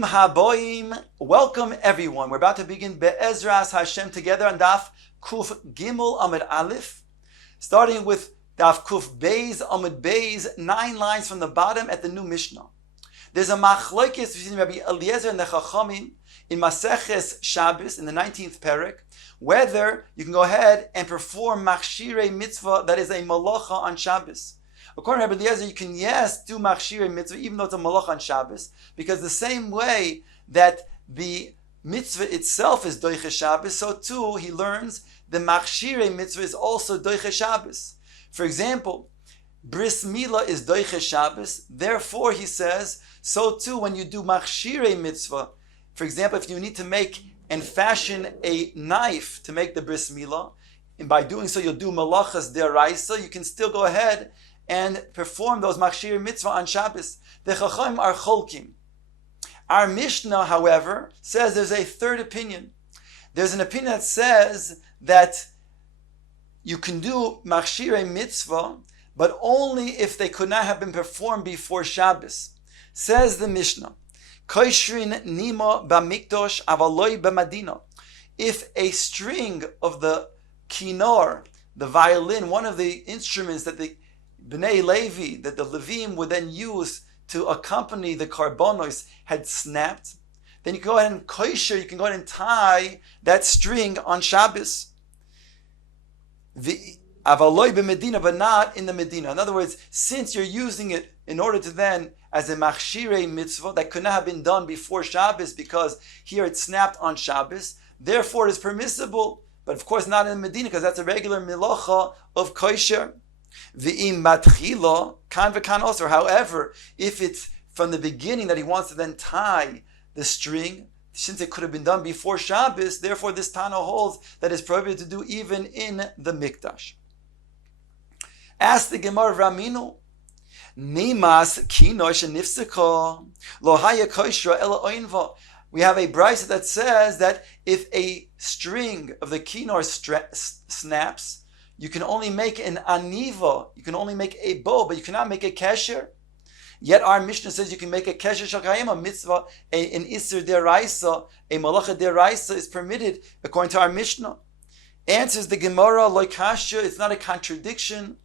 Bruchim haboim. Welcome everyone. We're about to begin Be'ezras Hashem together on Daf Kuf Gimel Amud Aleph, starting with Daf Kuf Beis Amud Beis, 9 lines from the bottom at the new Mishnah. There's a machlokes between Rabbi Eliezer and the Chachamim in Masechet Shabbos in the 19th parak, whether you can go ahead and perform machshirei mitzvah, that is a malacha on Shabbos. According to Rabbi Eliezer, you can, yes, do machshirei mitzvah, even though it's a malacha on Shabbos, because the same way that the mitzvah itself is doiche Shabbos, so too he learns the machshirei mitzvah is also doiche Shabbos. For example, bris milah is doiche Shabbos, therefore he says, so too when you do machshirei mitzvah, for example, if you need to make and fashion a knife to make the bris milah, and by doing so you'll do malachas deraisa, you can still go ahead and perform those machshirei mitzvah on Shabbos. The Chachamim are cholkim. Our Mishnah, however, says there's a third opinion. There's an opinion that says that you can do machshirei mitzvah, but only if they could not have been performed before Shabbos. Says the Mishnah, Koishrin nima b'mikdosh avaloi b'madina. If a string of the kinor, the violin, one of the instruments that the Bnei Levi, that the Levim would then use to accompany the karbonos, had snapped, then you can go ahead and kosher, you can go ahead and tie that string on Shabbos. Avaloi b'medina, but not in the Medina. In other words, since you're using it in order to then, as a machshirei mitzvah, that could not have been done before Shabbos because here it snapped on Shabbos, therefore it is permissible, but of course not in Medina because that's a regular milocha of kosher. V'im matchila kan v'kan also. However, if it's from the beginning that he wants to then tie the string, since it could have been done before Shabbos, therefore this Tana holds that it's prohibited to do even in the Mikdash. Ask the Gemara Raminu, Nimas kinosh nifsika lo haya koshra ela oinva. We have a brisa that says that if a string of the kinor snaps, you can only make an aniva, you can only make a bow, but you cannot make a kesher. Yet our Mishnah says you can make a kesher shakayim, a mitzvah, an isser deraisa, a malacha deraisa is permitted according to our Mishnah. Answers the Gemara, loikasha, it's not a contradiction.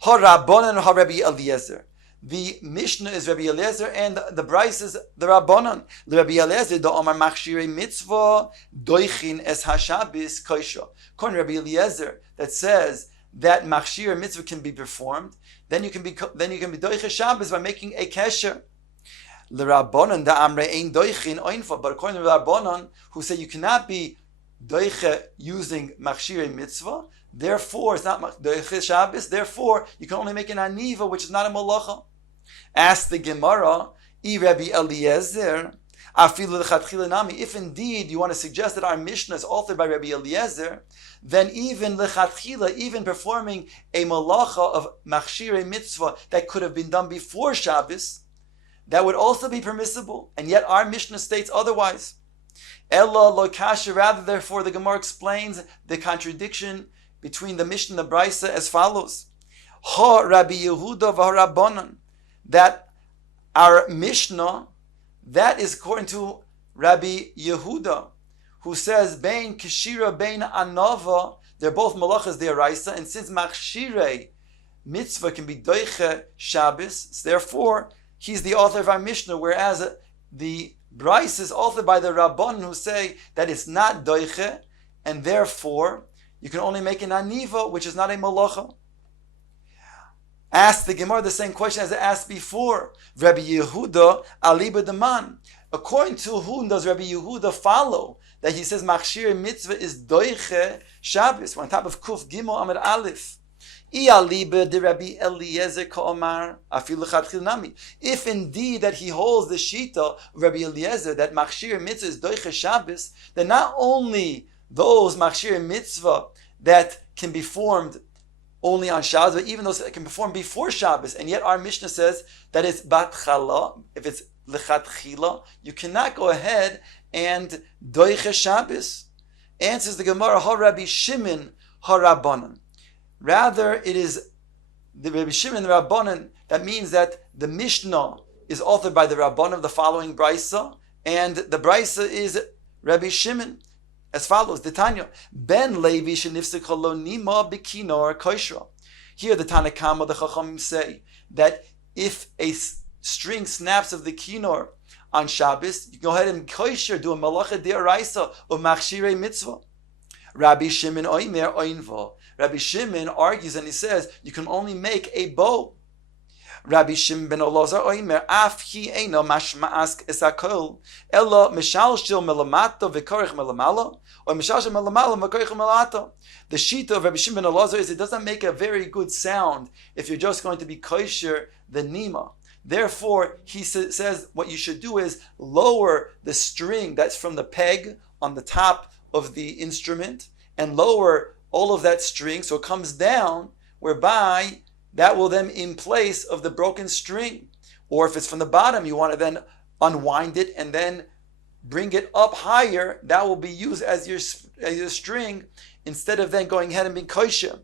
Ha-Rabbanan ha-Rabbi Eliezer. The Mishnah is Rabbi Eliezer and the Bryce is the Rabbanan. The Rabbi Eliezer, the Omar Machshirei Mitzvah, Doichin es HaShabbos Koisha. According to Rabbi Eliezer, that says that Machshirei Mitzvah can be performed, then you can be Doiche Shabbos by making a Kesher. The Rabbanan, the Amre Ein Doichin Oinfa. But according to the Rabbanan, who say you cannot be Doiche using Machshirei Mitzvah, therefore it's not Doiche Shabbos, therefore you can only make an Aniva, which is not a Malacha. Ask the Gemara, Rabbi Eliezer, if indeed you want to suggest that our Mishnah is authored by Rabbi Eliezer, then even lechatchila, even performing a malacha of machshirei mitzvah that could have been done before Shabbos, that would also be permissible. And yet our Mishnah states otherwise. Ella lo kasha, rather, therefore, the Gemara explains the contradiction between the Mishnah and the Brisa as follows. Ha Rabbi Yehuda v'Rabbanan, that our Mishnah, that is according to Rabbi Yehuda, who says, Bein Kishira, Bein Anava, they're both malachas de'araisa, and since Machshirei mitzvah can be doiche Shabbos, therefore he's the author of our Mishnah, whereas the Bryce is authored by the Rabban who say that it's not doiche, and therefore you can only make an aniva, which is not a malacha. Ask the Gemara the same question as I asked before. Rabbi Yehuda aliba deman. According to whom does Rabbi Yehuda follow that he says machshirei mitzvah is doiche Shabbos? We're on top of Kuf Gimel Amud Aleph. Aliba de Rabbi Eliezer ka'omar afilu lechatchila nami. If indeed that he holds the shita of Rabbi Eliezer that machshirei mitzvah is doiche Shabbos, then not only those machshirei mitzvah that can be formed only on Shabbos, but even those that can perform before Shabbos. And yet our Mishnah says that it's bat chala, if it's lechatchila, you cannot go ahead and doiche Shabbos. Answers the Gemara, ha Rabbi Shimon ha Rabbanan. Rather, it is the Rabbi Shimon the Rabbanan. That means that the Mishnah is authored by the Rabban of the following Brisa, And the Brisa is Rabbi Shimon as follows: the Tanya Ben Levi shenifsek lo nima bikinor koshra. Here the Tanakama, the Chachamim say that if a string snaps of the kinor on Shabbos, you go ahead and kosher, do a malacha d'oraisa of machshirei mitzvah. Rabbi Shimon oimer oinvo. Rabbi Shimon argues and he says you can only make a bow. Rabbi Shimon ben Elazar oimer af hi eino mashma'ask esakol elo mishalshil melamato v'korich melamalo or mishalshil melamalo v'korich melamato. The sheet of Rabbi Shimon ben Elazar is it doesn't make a very good sound if you're just going to be kosher the nima. Therefore, he says what you should do is lower the string that's from the peg on the top of the instrument and lower all of that string so it comes down, whereby that will then in place of the broken string. Or if it's from the bottom, you want to then unwind it and then bring it up higher. That will be used as your string instead of then going ahead and being kosher.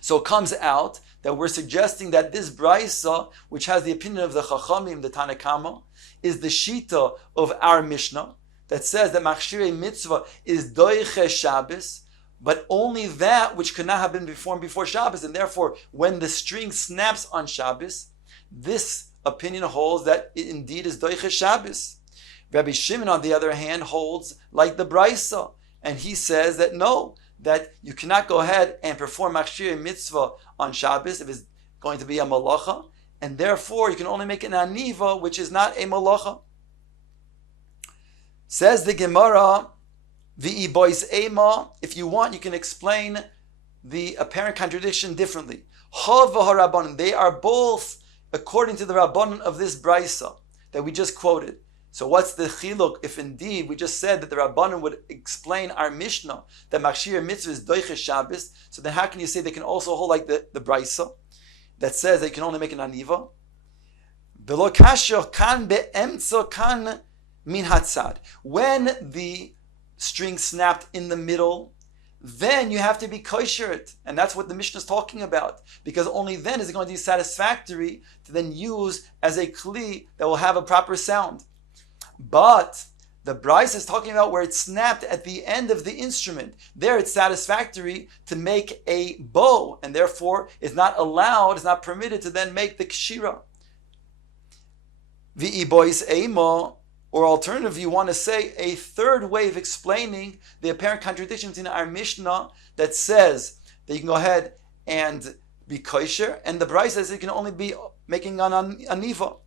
So it comes out that we're suggesting that this brisa, which has the opinion of the Chachamim, the Tanakama, is the shita of our Mishnah that says that machshirei mitzvah is doiche Shabbos, but only that which could not have been performed before Shabbos, and therefore when the string snaps on Shabbos, this opinion holds that it indeed is doiche Shabbos. Rabbi Shimon, on the other hand, holds like the brisa, and he says that no, that you cannot go ahead and perform machshirei mitzvah on Shabbos if it's going to be a malacha, and therefore you can only make an aniva, which is not a malacha. Says the Gemara, the boys ema. If you want, you can explain the apparent contradiction differently. Hav v'harabbanon, they are both according to the rabbanon of this brisa that we just quoted. So what's the chiluk if indeed we just said that the Rabbanan would explain our Mishnah that machshirei mitzvah is doiche Shabbos? So then how can you say they can also hold like the brisa that says they can only make an aniva? Below kasher kan be'emtza kan min hatzad. When the string snapped in the middle, then you have to be kosher, and that's what the Mishnah is talking about, because only then is it going to be satisfactory to then use as a kli that will have a proper sound. But the Bryce is talking about where it snapped at the end of the instrument. There it's satisfactory to make a bow, and therefore it's not allowed, it's not permitted to then make the kshira. The boys emo, or alternatively, you want to say a third way of explaining the apparent contradiction between our Mishnah that says that you can go ahead and be kosher, and the Bryce says you can only be making an aniva.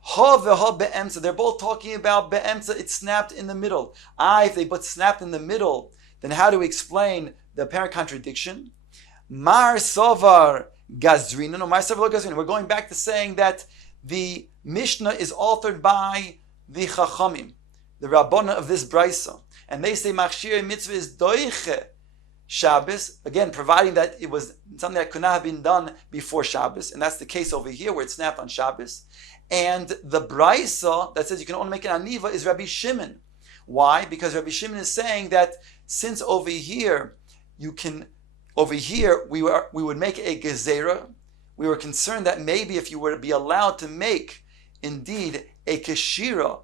Ha v'ha be'emtza. They're both talking about be'emtza. It snapped in the middle. If they but snapped in the middle, then how do we explain the apparent contradiction? Mar sovar gazrina. No, mar sovar gazrina. We're going back to saying that the Mishnah is authored by the Chachamim, the Rabbana of this brisa, and they say machshirei mitzvah is doiche Shabbos, again, providing that it was something that could not have been done before Shabbos, and that's the case over here where it snapped on Shabbos. And the brisa that says you can only make an aniva is Rabbi Shimon. Why? Because Rabbi Shimon is saying that since over here we would make a gezerah, we were concerned that maybe if you were to be allowed to make indeed a keshira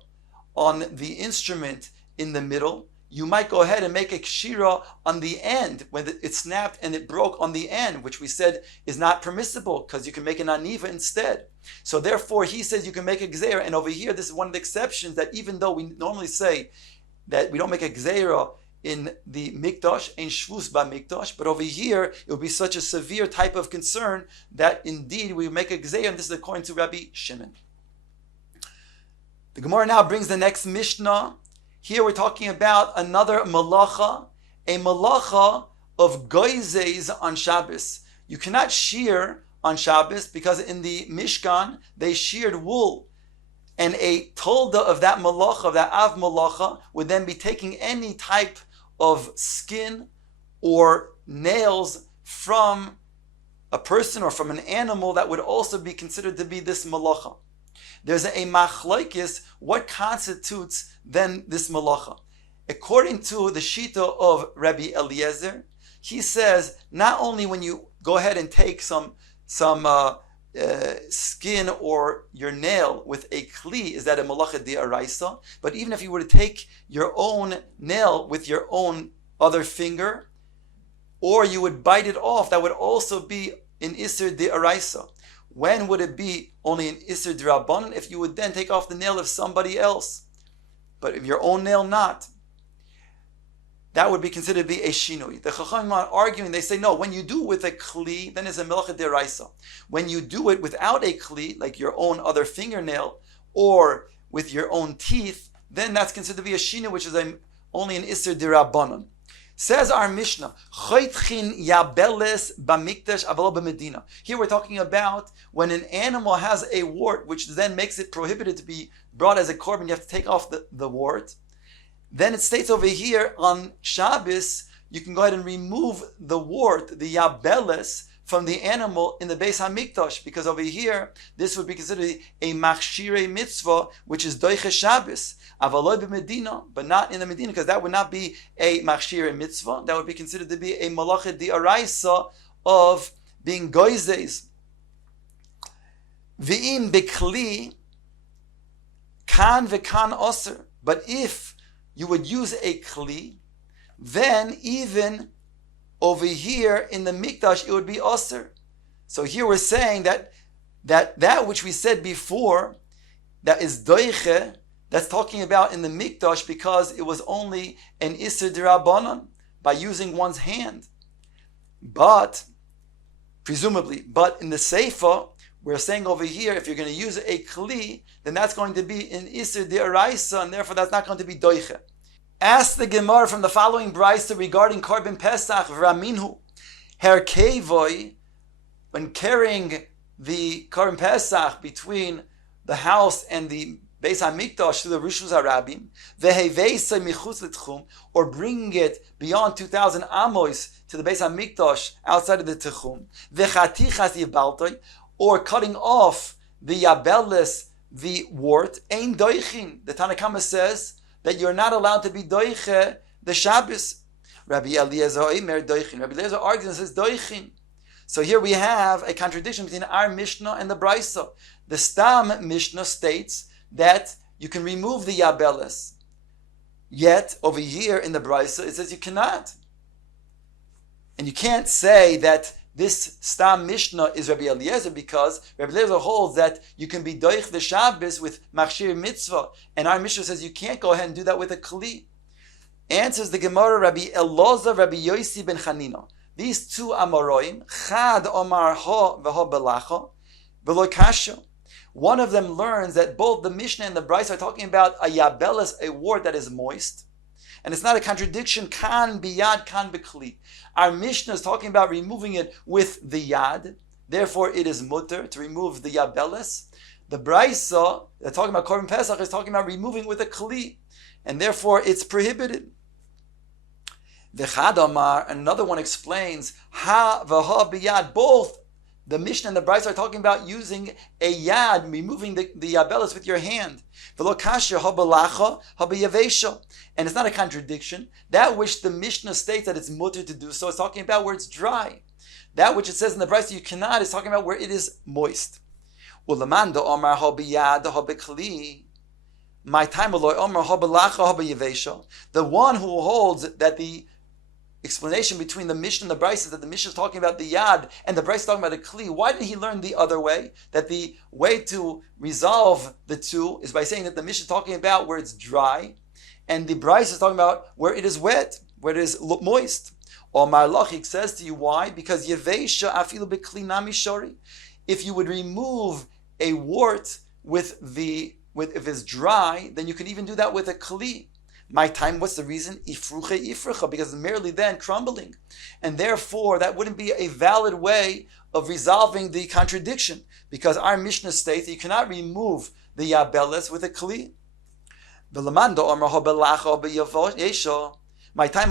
on the instrument in the middle, you might go ahead and make a kshira on the end when it snapped and it broke on the end, which we said is not permissible because you can make an aniva instead. So therefore he says you can make a gzeira, and over here this is one of the exceptions that even though we normally say that we don't make a gzeira in the mikdash, in shvus ba mikdash, but over here it would be such a severe type of concern that indeed we make a gzeira, and this is according to Rabbi Shimon. The Gemara now brings the next Mishnah. Here we're talking about another malacha, a malacha of goizes on Shabbos. You cannot shear on Shabbos because in the Mishkan they sheared wool, and a tolda of that malacha, of that av malacha, would then be taking any type of skin or nails from a person or from an animal that would also be considered to be this malacha. There's a machlokes, what constitutes then this malacha? According to the shita of Rabbi Eliezer, he says not only when you go ahead and take some skin or your nail with a kli, is that a malacha d'oraisa? But even if you were to take your own nail with your own other finger, or you would bite it off, that would also be an iser d'oraisa. When would it be only an iser d'rabbanan? If you would then take off the nail of somebody else, but if your own nail not, that would be considered to be a shinui. The Chachamim are arguing, they say, no, when you do it with a kli, then it's a melacha deraisa. When you do it without a kli, like your own other fingernail, or with your own teeth, then that's considered to be a shinui, which is only an iser derabanan. Says our Mishnah, Choitchin yabeles b'mikdash avalo b'medina. Here we're talking about when an animal has a wart, which then makes it prohibited to be brought as a korban. You have to take off the wart. Then it states over here on Shabbos, you can go ahead and remove the wart, the yabeles, from the animal in the Beis HaMikdash, because over here, this would be considered a machshirei mitzvah, which is doiche Shabbos, avaloi b'medina, but not in the Medina, because that would not be a machshirei mitzvah. That would be considered to be a malacha d'oraisa of being goizes. V'im bekli kan v'kan oser. But if you would use a kli, then even over here in the mikdash it would be aser. So here we're saying that which we said before, that is doiche, that's talking about in the mikdash because it was only an iser d'rabbanan by using one's hand. But presumably, but in the seifa, we're saying over here, if you're going to use a kli, then that's going to be an iser d'oraisa, and therefore that's not going to be doiche. Ask the Gemara from the following brisa regarding Korban Pesach, V'raminhu, herkevoi, when carrying the Korban Pesach between the house and the Beis HaMikdash through the Rishus HaRabim, v'heveisei michutz l'tchum, or bringing it beyond 2,000 amos to the Beis HaMikdash outside of the Tchum, v'chatichas yibaltoi, or cutting off the yabeles, the wart, ein doichin. The Tanna Kama says that you're not allowed to be doiche the Shabbos. Rabbi Eliezer Omer doichin. Rabbi Eliezer argues and says doichin. So here we have a contradiction between our Mishnah and the Brisa. The Stam Mishnah states that you can remove the yabeles. Yet over here in the Brisa it says you cannot. And you can't say that this Stam Mishnah is Rabbi Eliezer, because Rabbi Eliezer holds that you can be doich the Shabbos with machshir mitzvah, and our Mishnah says you can't go ahead and do that with a kli. Answers the Gemara, Rabbi Elazar, Rabbi Yosi ben Chanina. These two Amoraim, Chad Omar Ha v'ha belacha v'lo kasha. One of them learns that both the Mishnah and the Brisa are talking about a yabeles, a wart that is moist. And it's not a contradiction, kan biyad, kan bekli. Our Mishnah is talking about removing it with the yad. Therefore, it is mutter to remove the yabeles. The Brisa, they're talking about Korban Pesach, is talking about removing with a kli. And therefore, it's prohibited. The Chadamar, another one explains, ha v'ha biyad, both the Mishnah and the Brisa are talking about using a yad, removing the yabeles with your hand. V'lo kasha ha belacha ha b'yavesha. And it's not a contradiction. That which the Mishnah states that it's mutter to do so is talking about where it's dry. That which it says in the Brisa you cannot is talking about where it is moist. Ulamanda omar ha biyad ha b'kli. My time omar ha belacha ha b'yavesha. The one who holds that the explanation between the Mishnah and the Brisa is that the Mishnah is talking about the yad and the Brisa is talking about the kli. Why didn't he learn the other way? That the way to resolve the two is by saying that the Mishnah is talking about where it's dry, and the Brisa is talking about where it is wet, where it is moist. Omar Lachik says to you, why? Because Yevesha afilu bekli nami shori. If you would remove a wart if it's dry, then you can even do that with a kli. My time, what's the reason? Ifruche ifrucha, because it's merely then crumbling. And therefore, that wouldn't be a valid way of resolving the contradiction, because our Mishnah states that you cannot remove the yabeles with a kli. My time,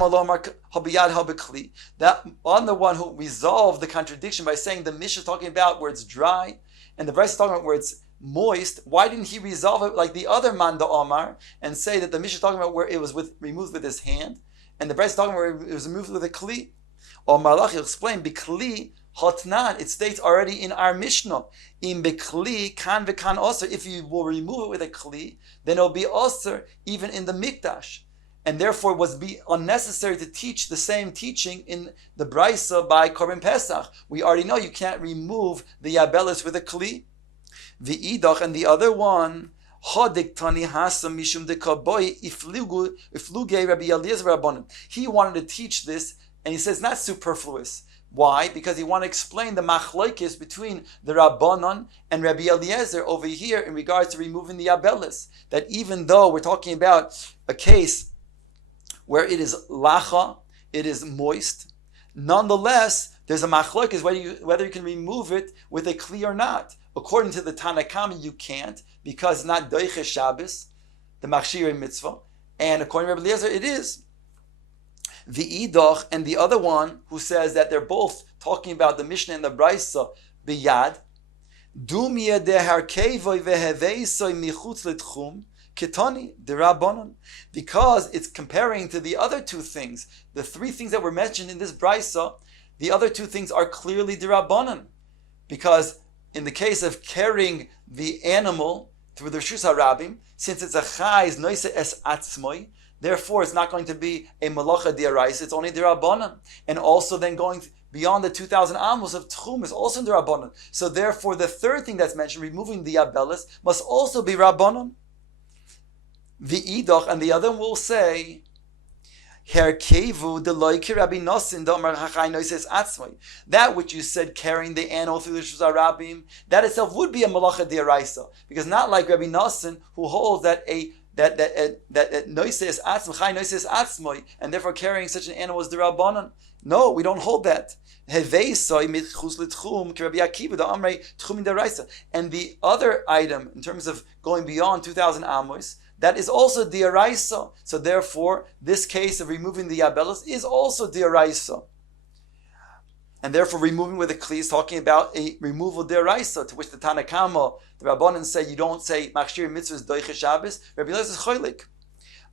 that on the one who resolved the contradiction by saying the Mishnah is talking about where it's dry, and the Brisa is talking about where it's moist, why didn't he resolve it like the other Manda Omar and say that the Mishnah is talking about where it was removed with his hand, and the Brisa is talking about where it was removed with a kli? Or Malach, he'll explain, Bikli Hotnan, it states already in our Mishnah, in bekli kan v'kan osir. If you will remove it with a kli, then it will be osir even in the mikdash, and therefore it was be unnecessary to teach the same teaching in the brisa by Korban Pesach. We already know you can't remove the yabelis with a kli. The idach, and the other one, hodik tani hasam mishum dekaboy ifluge Rabbi Eliezer Rabbanim. He wanted to teach this, and he says not superfluous. Why? Because he wanted to explain the machlokes between the Rabbanon and Rabbi Eliezer over here in regards to removing the yabelis. That even though we're talking about a case where it is lacha, it is moist, nonetheless, there's a machlokes whether you can remove it with a kli or not. According to the Tanakama, you can't, because it's not doiche Shabbos, the machshirei mitzvah, and according to Rabbi Eliezer, it is. The idach, and the other one who says that they're both talking about the Mishnah and the Brisa biyad. Dumia de harkevoy veheveisoy michutz l'tchum ketani derabanan, because it's comparing to the other two things. The three things that were mentioned in this Brisa, the other two things are clearly derabanan, because in the case of carrying the animal through the Reshus HaRabim, since it's a chayz noise es atzmoi, therefore it's not going to be a malacha diarais, it's only dirabanan. And also then going beyond the 2,000 amos of tchum is also dirabanan. So therefore the third thing that's mentioned, removing the yabelis, must also be rabbanan. The idach, and the other will say, that which you said, carrying the animal through the Reshus HaRabim, that itself would be a malacha diaraisa, because not like Rabbi Nosson, who holds that noise is atzmoi, and therefore carrying such an animal is derabanan. No, we don't hold that. And the other item, in terms of going beyond 2,000 amos, that is also diaraisa. So therefore, this case of removing the yabelos is also diaraisa. And therefore, removing with a kli is talking about a removal diaraisa, to which the Tanakama, the Rabbanan say you don't say machshir mitzvahs doiche Shabbos. Rabbi Eliezer is cholik.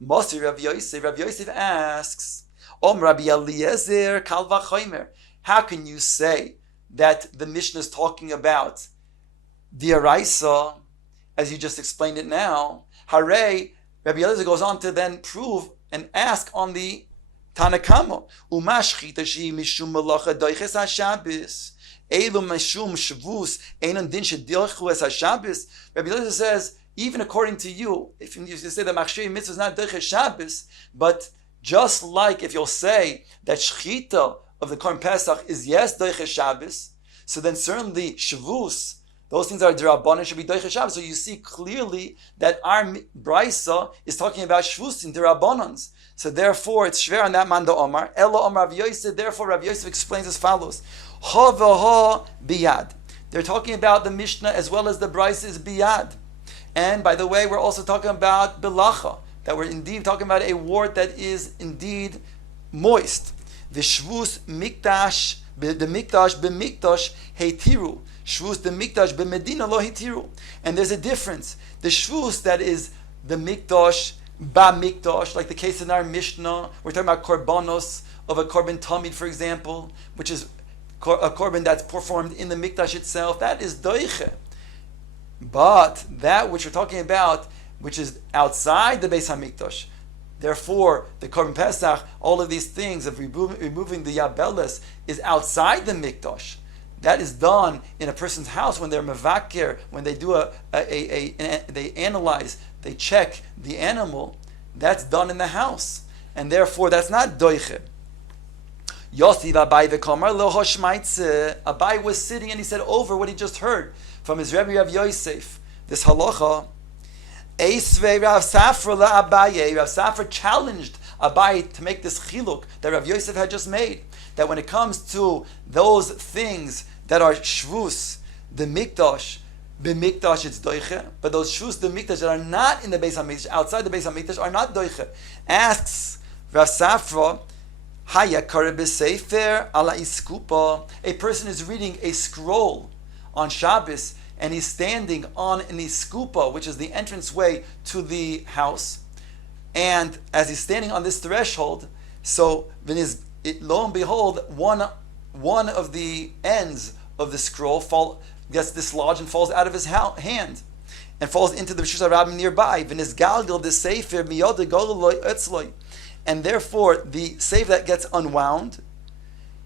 Mosi Rabbi Yosef asks, Rabbi Eliezer kal v'chomer. How can you say that the Mishnah is talking about diaraisa, as you just explained it now? Hare, Rabbi Eliezer goes on to then prove and ask on the Tanakama, umashchita shi mishum malacha doiches haShabbos, elu mishum shavus einon din shedilchu es haShabbos. Rabbi Eliezer says, even according to you, if you say that machshir mitzvah is not doiches Shabbos, but just like if you'll say that shchita of the Korban Pesach is yes doiches Shabbos, so then certainly shavus, those things are derabanan, should be doiches Shabbos. So you see clearly that our brisa is talking about shvusin derabanans. So therefore, it's shver on that man the Omar. Ella Omar Rav Yosef. Therefore, Rav Yosef explains as follows: Ha v'ha biyad. They're talking about the Mishnah as well as the brisa is biyad. And by the way, we're also talking about bilacha, that we're indeed talking about a wart that is indeed moist. The shvus mikdash, the mikdash b'mikdash heitiru. Shvus the mikdash b'medina lo hitiru. And there's a difference. The shvus that is the mikdash ba-mikdash, like the case in our Mishnah, we're talking about korbanos of a korban tamid, for example, which is a korban that's performed in the mikdash itself. That is doiche. But that which we're talking about, which is outside the Beis HaMikdash, therefore the korban pesach, all of these things of removing the yabeles is outside the mikdash. That is done in a person's house when they're mevaker, when they do they analyze, they check the animal. That's done in the house, and therefore that's not doiche. Yossi Abai v'Kamar lo hoshmaitze. Abai was sitting and he said over what he just heard from his Rebbe Rav Yosef. This halacha. Eisvei Rav Safra la Abaye. Rav Safra challenged Abai to make this chiluk that Rav Yosef had just made. That when it comes to those things that are shvus, the mikdash, b'mikdash it's doiche, but those shvus, the mikdash that are not in the Beis HaMikdash, outside the Beis HaMikdash, are not doiche. Asks Rav Safra, Haya kare b'sefer ala iskupa. A person is reading a scroll on Shabbos, and he's standing on an iskupa, which is the entranceway to the house. And as he's standing on this threshold, so lo and behold, one one of the ends of the scroll gets dislodged and falls out of his hand and falls into the Rishus HaRabim nearby. And therefore, the sefer that gets unwound,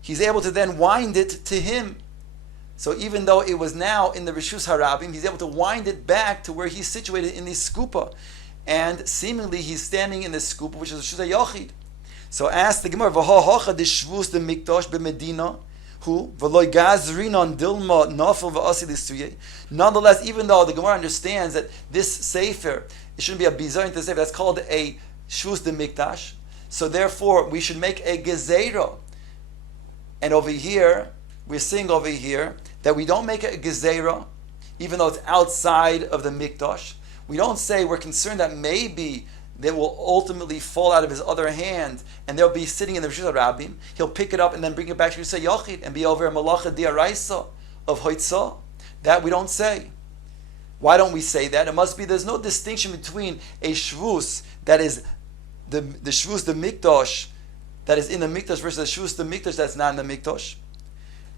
he's able to then wind it to him. So even though it was now in the Rishus HaRabim, he's able to wind it back to where he's situated in the skupa. And seemingly he's standing in the skupa, which is Rishus HaYochid. So ask the Gemara, V'ho hocha d'shvus de mikdosh b'medina, who v'loy gazrinon dilma nafil v'asi l'suyeh. Nonetheless, even though the Gemara understands that this sefer, it shouldn't be a bizayin to sefer, that's called a shvus de mikdash. So therefore, we should make a gezerah. And over here, we're seeing over here that we don't make a gezerah, even though it's outside of the mikdash. We don't say we're concerned that maybe they will ultimately fall out of his other hand and they'll be sitting in the Rishus HaRabim. He'll pick it up and then bring it back to Rishus HaYochid and be over a malacha diaraisa of hoitzah. That we don't say. Why don't we say that? It must be there's no distinction between a shvus that is the shvus the mikdash that is in the mikdash versus the shvus the mikdash that's not in the mikdash.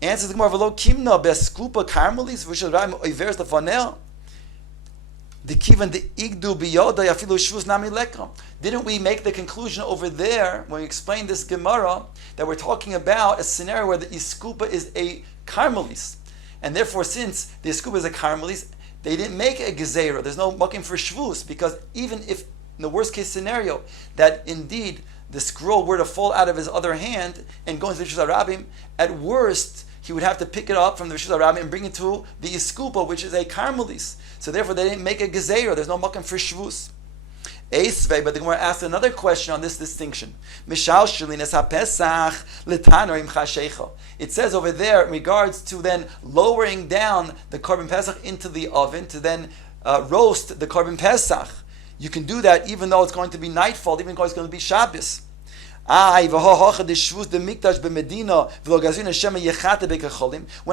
Answers the Gemara, "V'lo kimna beskupa karmelis Rishus HaRabim oiveres lefanel." Didn't we make the conclusion over there when we explained this Gemara that we're talking about a scenario where the iskupa is a karmelis, and therefore since the iskupa is a karmelis, they didn't make a gezerah. There's no makim for shvus, because even if in the worst case scenario that indeed the scroll were to fall out of his other hand and go into the Rishus HaRabim, at worst he would have to pick it up from the Rishus HaRabim and bring it to the iskupa, which is a karmelis. So therefore, they didn't make a gezerah. There's no makom for shvus. Eisvei, but the Gemara asked another question on this distinction. It says over there in regards to then lowering down the korban pesach into the oven to then roast the korban pesach. You can do that even though it's going to be nightfall, even though it's going to be Shabbos. When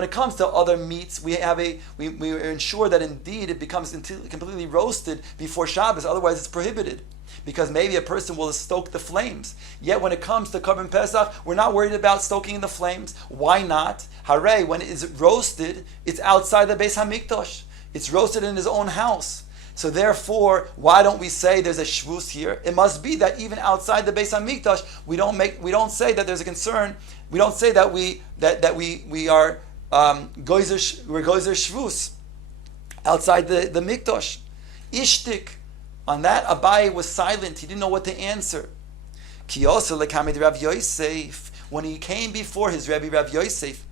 it comes to other meats, we ensure that indeed it becomes completely roasted before Shabbos. Otherwise, it's prohibited, because maybe a person will stoke the flames. Yet when it comes to Korban Pesach, we're not worried about stoking the flames. Why not? Hare, when it is roasted, it's outside the Beis Hamikdash. It's roasted in his own house. So therefore, why don't we say there's a shvus here? It must be that even outside the Beis Hamikdash, we don't say that there's a concern. We don't say that we are goyzer shvus outside the mikdash. Ishtik. On that, Abaye was silent. He didn't know what to answer. Kiyosa lekamid Rav Yosef. When he came before his Rebbe Rav Yosef,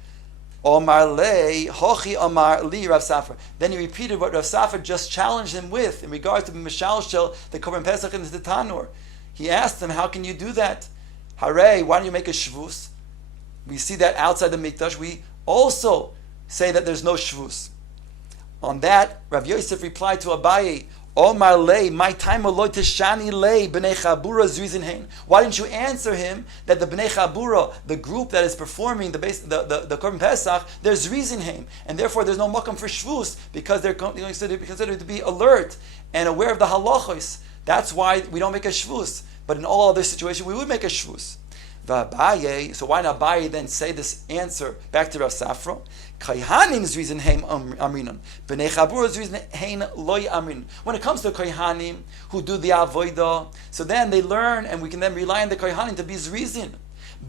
Omar le, hochi Omar li Rav Safra. Then he repeated what Rav Safra just challenged him with in regards to Mishalshel, the Korban Pesach into the Tanur. He asked him, how can you do that? Hare, why don't you make a shvus? We see that outside the Mikdash. We also say that there's no shvus. On that, Rav Yosef replied to Abaye, Omar lei, my time aloi teshani lei b'nei chabura zuizin hein. Why didn't you answer him that the b'nei chabura, the group that is performing the Korban Pesach, there's zuizin hein, and therefore there's no makam for shvus, because they're considered to be alert and aware of the halachos. That's why we don't make a shvus. But in all other situations, we would make a shvus. V'Abaye, so why not Abaye then say this answer back to Rav Safra? Kayhanim reason heim amrinon. B'nei chabura's reason hein loy amrin. When it comes to Kayhanim who do the avodah, so then they learn, and we can then rely on the Kayhanim to be zrizin.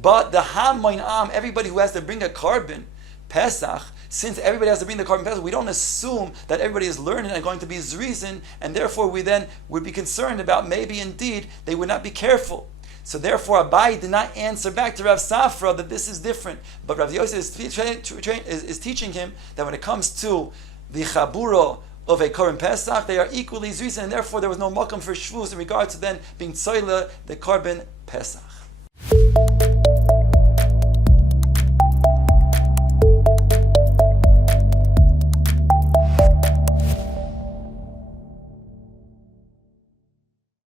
But the hamoin am, everybody who has to bring a korban Pesach, since everybody has to bring the korban Pesach, we don't assume that everybody is learning and going to be zrizin, and therefore we then would be concerned about maybe indeed they would not be careful. So therefore, Abaye did not answer back to Rav Safra that this is different. But Rav Yosef is teaching him that when it comes to the chabura of a Korban Pesach, they are equally zrizin, and therefore there was no makam for shvus in regard to then being tzoyle the Korban Pesach.